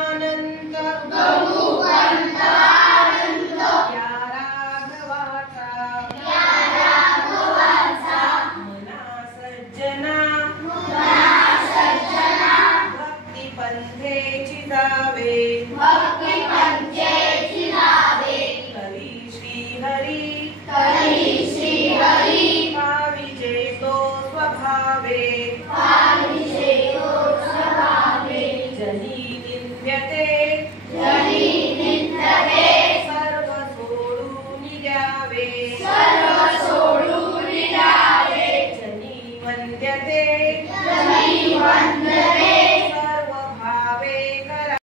अनंत या राघवाचा मना सज्जना भक्ती पंथेची जावे हरी श्री हरी पाविजे तो स्वभावे जनी निंद्यते